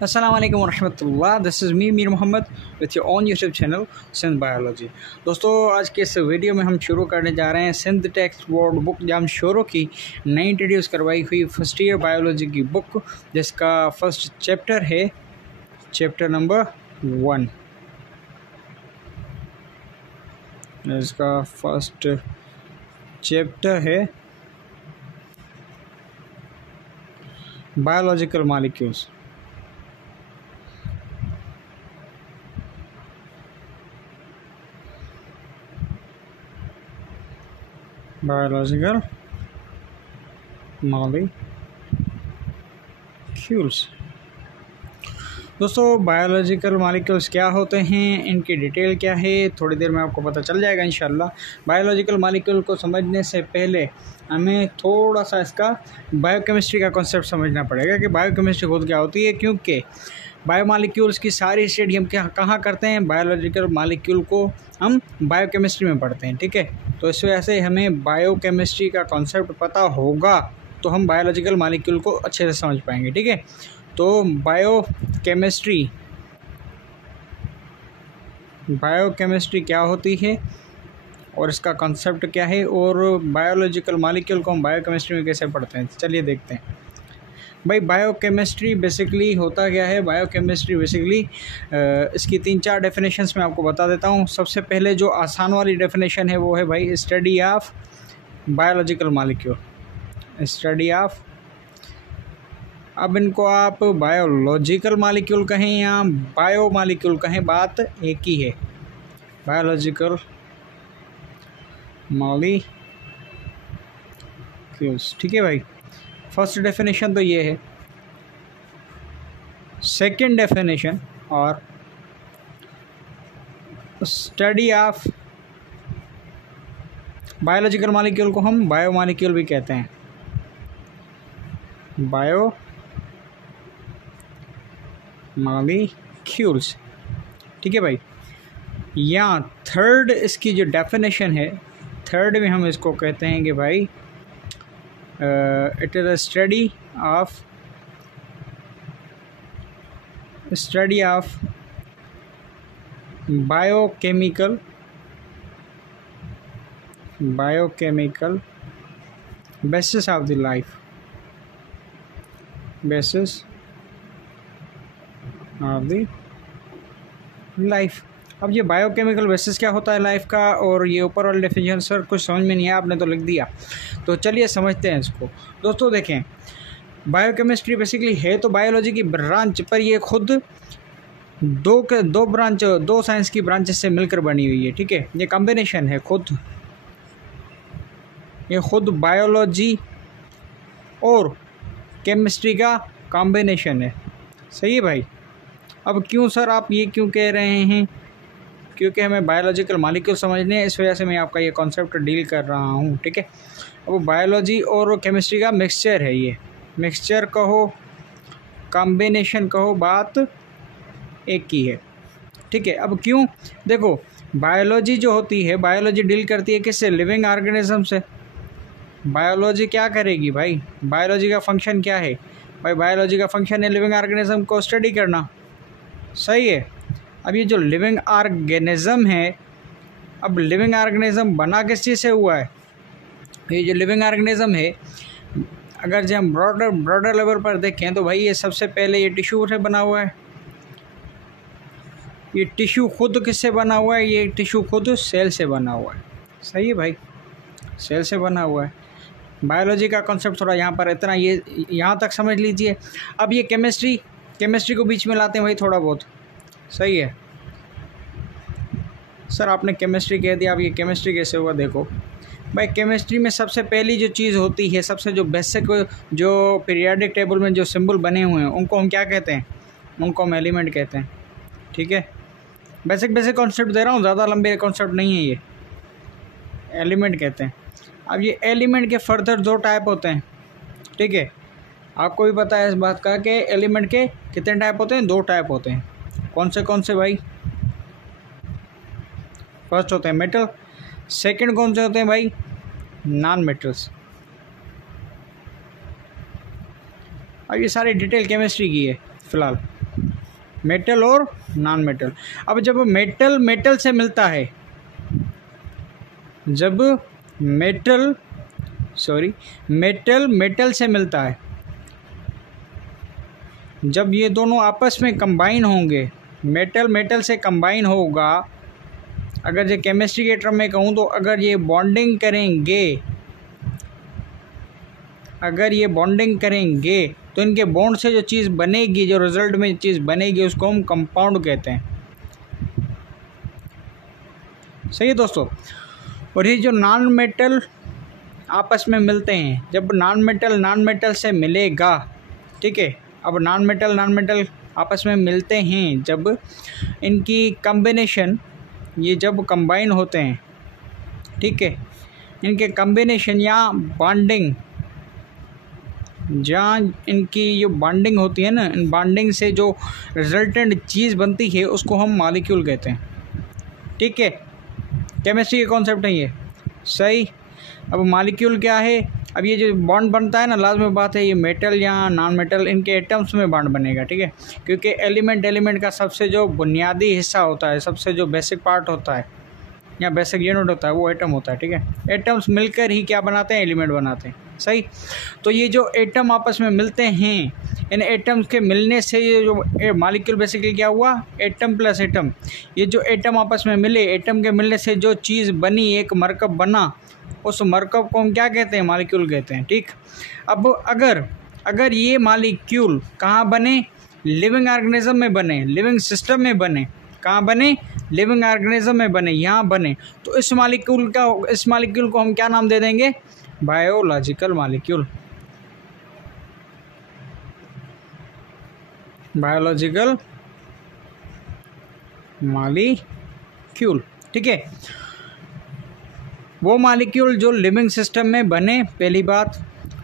अस्सलाम वालेकुम रहमतुल्लाह। This is me Mir Mohammad with your own YouTube channel Sindh biology. दोस्तों, आज के इस वीडियो में हम शुरू करने जा रहे हैं सिंध टेक्स्ट बोर्ड बुक जाम शोरों की नई इंट्रोड्यूस करवाई हुई फर्स्ट ईयर बायोलॉजी की बुक, जिसका फर्स्ट चैप्टर है चैप्टर नंबर 1। इसका फर्स्ट चैप्टर है बायोलॉजिकल मॉलिक्यूल्स। Biological molecules. दोस्तों, बायोलॉजिकल मॉलिक्यूल्स क्या होते हैं, इनकी डिटेल क्या है, थोड़ी देर में आपको पता चल जाएगा इंशाल्लाह। बायोलॉजिकल मॉलिक्यूल को समझने से पहले हमें थोड़ा सा इसका बायोकेमिस्ट्री का कॉन्सेप्ट समझना पड़ेगा कि बायोकेमिस्ट्री खुद क्या होती है, क्योंकि बायोमॉलिक्यूल्स की सारी स्टडी हम कहाँ करते हैं, बायोलॉजिकल मॉलिक्यूल को हम बायोकेमिस्ट्री में पढ़ते हैं। ठीक है, तो इस वजह से हमें बायोकेमिस्ट्री का कॉन्सेप्ट पता होगा तो हम बायोलॉजिकल मॉलिक्यूल को अच्छे से समझ पाएंगे। ठीक है, तो बायोकेमिस्ट्री क्या होती है और इसका कॉन्सेप्ट क्या है, और बायोलॉजिकल मॉलिक्यूल को हम बायोकेमिस्ट्री में कैसे पढ़ते हैं, चलिए देखते हैं। भाई, बायोकेमिस्ट्री बेसिकली होता क्या है। बायोकेमिस्ट्री बेसिकली इसकी 3-4 डेफिनेशंस मैं आपको बता देता हूँ। सबसे पहले जो आसान वाली डेफिनेशन है वो है भाई study of biological molecule. Study of, अब इनको आप बायोलॉजिकल मॉलिक्यूल कहें या बायो मॉलिक्यूल कहें, बात एक ही है, बायोलॉजिकल मॉलिक्यूल्स। ठीक है भाई, फर्स्ट डेफिनेशन तो ये है। सेकंड डेफिनेशन, और स्टडी ऑफ बायोलॉजिकल मॉलिक्यूल को हम बायो मॉलिक्यूल भी कहते हैं, बायो मॉलिक्यूल्स। ठीक है भाई, यहाँ थर्ड इसकी जो डेफिनेशन है, थर्ड में हम इसको कहते हैं कि भाई it is a study of biochemical basis of the life, basis of the life. अब ये बायोकेमिकल बेसिस क्या होता है लाइफ का, और ये ऊपर वाला डेफिनेशन सर कुछ समझ में नहीं आया, आपने तो लिख दिया, तो चलिए समझते हैं इसको। दोस्तों देखें, बायोकेमिस्ट्री बेसिकली है तो बायोलॉजी की ब्रांच, पर ये खुद दो साइंस की ब्रांचेस से मिलकर बनी हुई है। ठीक है, ये कॉम्बिनेशन है, ये खुद बायोलॉजी और केमिस्ट्री का कॉम्बिनेशन है। सही है भाई। अब क्यों सर आप ये क्यों कह रहे हैं, क्योंकि हमें बायोलॉजिकल मॉलिक्यूल समझने हैं, इस वजह से मैं आपका ये कॉन्सेप्ट डील कर रहा हूँ। ठीक है, अब बायोलॉजी और केमिस्ट्री का मिक्सचर है, ये मिक्सचर कहो, कॉम्बिनेशन कहो, बात एक ही है। ठीक है, अब क्यों, देखो बायोलॉजी जो होती है, बायोलॉजी डील करती है किससे, लिविंग ऑर्गेनिज्म से। बायोलॉजी क्या करेगी भाई, बायोलॉजी का फंक्शन क्या है भाई, बायोलॉजी का फंक्शन है लिविंग ऑर्गेनिज्म को स्टडी करना। सही है। अब ये जो लिविंग ऑर्गेनिज्म है, अब लिविंग ऑर्गेनिज्म बना किस चीज़ से हुआ है, ये जो लिविंग ऑर्गेनिज्म है, अगर जब हम ब्रॉडर लेवल पर देखें तो भाई ये सबसे पहले ये टिश्यू से बना हुआ है। ये टिश्यू खुद किससे बना हुआ है, ये टिश्यू खुद सेल से बना हुआ है। सही है भाई, सेल से बना हुआ है। बायोलॉजी का कॉन्सेप्ट थोड़ा यहाँ पर इतना, ये यहाँ तक समझ लीजिए। अब ये केमिस्ट्री को बीच में लाते हैं भाई थोड़ा बहुत। सही है सर, आपने केमिस्ट्री कह दिया, अब ये केमिस्ट्री कैसे हुआ, देखो भाई केमिस्ट्री में सबसे पहली जो चीज़ होती है, सबसे जो बेसिक, जो पीरियोडिक टेबल में जो सिंबल बने हुए हैं, उनको हम क्या कहते हैं, उनको हम एलिमेंट कहते हैं। ठीक है, बेसिक कॉन्सेप्ट दे रहा हूँ, ज़्यादा लंबे कॉन्सेप्ट नहीं है, ये एलिमेंट कहते हैं। अब ये एलिमेंट के फर्दर 2 टाइप होते हैं। ठीक है, आपको भी पता है इस बात का कि एलिमेंट के कितने टाइप होते हैं, 2 टाइप होते हैं। कौन से भाई, फर्स्ट होते हैं मेटल, सेकंड कौन से होते हैं भाई, नॉन मेटल्स। अब ये सारी डिटेल केमिस्ट्री की है फ़िलहाल। मेटल और नॉन मेटल। अब जब मेटल मेटल से मिलता है, जब मेटल मेटल से मिलता है, जब ये दोनों आपस में कंबाइन होंगे, मेटल मेटल से कंबाइन होगा, अगर ये केमिस्ट्री के टर्म में कहूँ तो अगर ये बॉन्डिंग करेंगे तो इनके बॉन्ड से जो चीज़ बनेगी, जो रिजल्ट में चीज़ बनेगी, उसको हम कंपाउंड कहते हैं। सही है दोस्तों। और ये जो नॉन मेटल आपस में मिलते हैं, जब नॉन मेटल से मिलेगा, ठीक है, अब नॉन मेटल आपस में मिलते हैं, जब इनकी कॉम्बिनेशन, ये जब कंबाइन होते हैं, ठीक है, इनके कॉम्बिनेशन या बॉन्डिंग, जहाँ इनकी जो बॉन्डिंग होती है ना, इन बॉन्डिंग से जो रिजल्टेंट चीज़ बनती है उसको हम मॉलिक्यूल कहते हैं। ठीक है, केमिस्ट्री के कॉन्सेप्ट है ये। सही। अब मॉलिक्यूल क्या है? अब ये जो बॉन्ड बनता है ना, लाजमी बात है ये मेटल या नॉन मेटल इनके एटम्स में बॉन्ड बनेगा। ठीक है, क्योंकि एलिमेंट का सबसे जो बुनियादी हिस्सा होता है, सबसे जो बेसिक पार्ट होता है या बेसिक यूनिट होता है, वो एटम होता है। ठीक है, एटम्स मिलकर ही क्या बनाते हैं? एलिमेंट बनाते हैं। सही। तो ये जो एटम आपस में मिलते हैं, इन एटम्स के मिलने से ये जो मॉलिक्यूल बेसिकली क्या हुआ? Atom plus atom. ये जो एटम आपस में मिले, एटम के मिलने से जो चीज़ बनी, एक मरकब बना, उस मरकब को हम क्या कहते हैं? मॉलिक्यूल कहते हैं। ठीक। अब अगर ये मॉलिक्यूल कहाँ बने? लिविंग ऑर्गेनिज्म में बने, लिविंग सिस्टम में बने। कहाँ बने? लिविंग ऑर्गेनिज्म में बने, यहाँ बने, तो इस मॉलिक्यूल को हम क्या नाम दे देंगे? Biological molecule. Biological molecule. ठीक है, वो मॉलिक्यूल जो लिविंग सिस्टम में बने, पहली बात,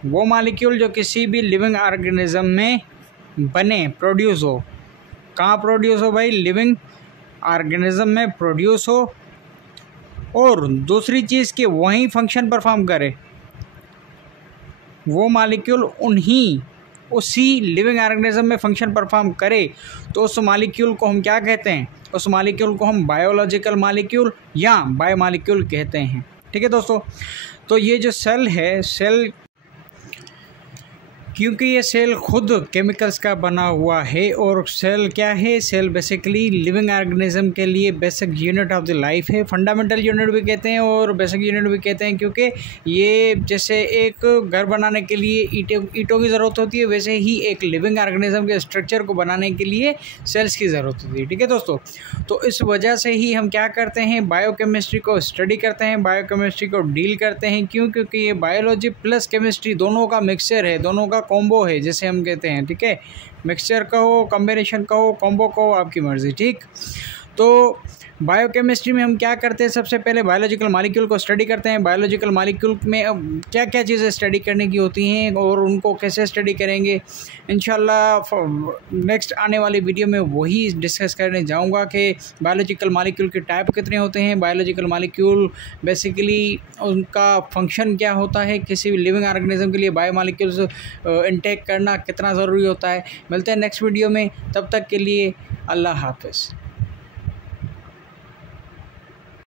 वो मॉलिक्यूल जो किसी भी लिविंग ऑर्गेनिज्म में बने, प्रोड्यूस हो। कहाँ प्रोड्यूस हो भाई? लिविंग ऑर्गेनिज्म में प्रोड्यूस हो। और दूसरी चीज़ कि वही फंक्शन परफॉर्म करे, वो मॉलिक्यूल उसी लिविंग ऑर्गेनिज्म में फंक्शन परफॉर्म करे, तो उस मॉलिक्यूल को हम क्या कहते हैं? उस मॉलिक्यूल को हम बायोलॉजिकल मॉलिक्यूल या बायोमॉलिक्यूल कहते हैं। ठीक है दोस्तों, तो ये जो सेल है, सेल, क्योंकि ये सेल खुद केमिकल्स का बना हुआ है, और सेल क्या है? सेल बेसिकली लिविंग ऑर्गेनिज्म के लिए basic unit of the life है। फंडामेंटल यूनिट भी कहते हैं और बेसिक यूनिट भी कहते हैं, क्योंकि ये जैसे एक घर बनाने के लिए ईंटों की ज़रूरत होती है, वैसे ही एक लिविंग ऑर्गेनिज्म के स्ट्रक्चर को बनाने के लिए सेल्स की ज़रूरत होती है। ठीक है दोस्तों, तो इस वजह से ही हम क्या करते हैं? बायोकेमिस्ट्री को स्टडी करते हैं, बायोकेमिस्ट्री को डील करते हैं। क्यों? क्योंकि ये बायोलॉजी प्लस केमिस्ट्री दोनों का मिक्सचर है, दोनों का कॉम्बो है, जैसे हम कहते हैं। ठीक है, मिक्सचर कहो, कॉम्बिनेशन कहो, कॉम्बो कहो, आपकी मर्जी। ठीक। तो बायोकेमिस्ट्री में हम क्या करते हैं? सबसे पहले बायोलॉजिकल मॉलिक्यूल को स्टडी करते हैं। बायोलॉजिकल मॉलिक्यूल में अब क्या क्या चीज़ें स्टडी करने की होती हैं और उनको कैसे स्टडी करेंगे, इंशाल्लाह नेक्स्ट आने वाली वीडियो में वही डिस्कस करने जाऊंगा कि बायोलॉजिकल मॉलिक्यूल के टाइप कितने होते हैं, बायोलॉजिकल मॉलिक्यूल बेसिकली उनका फंक्शन क्या होता है, किसी भी लिविंग ऑर्गेनिज्म के लिए बायोमॉलिक्यूल्स इनटेक करना कितना ज़रूरी होता है। मिलते हैं नेक्स्ट वीडियो में, तब तक के लिए अल्लाह हाफ़िज़।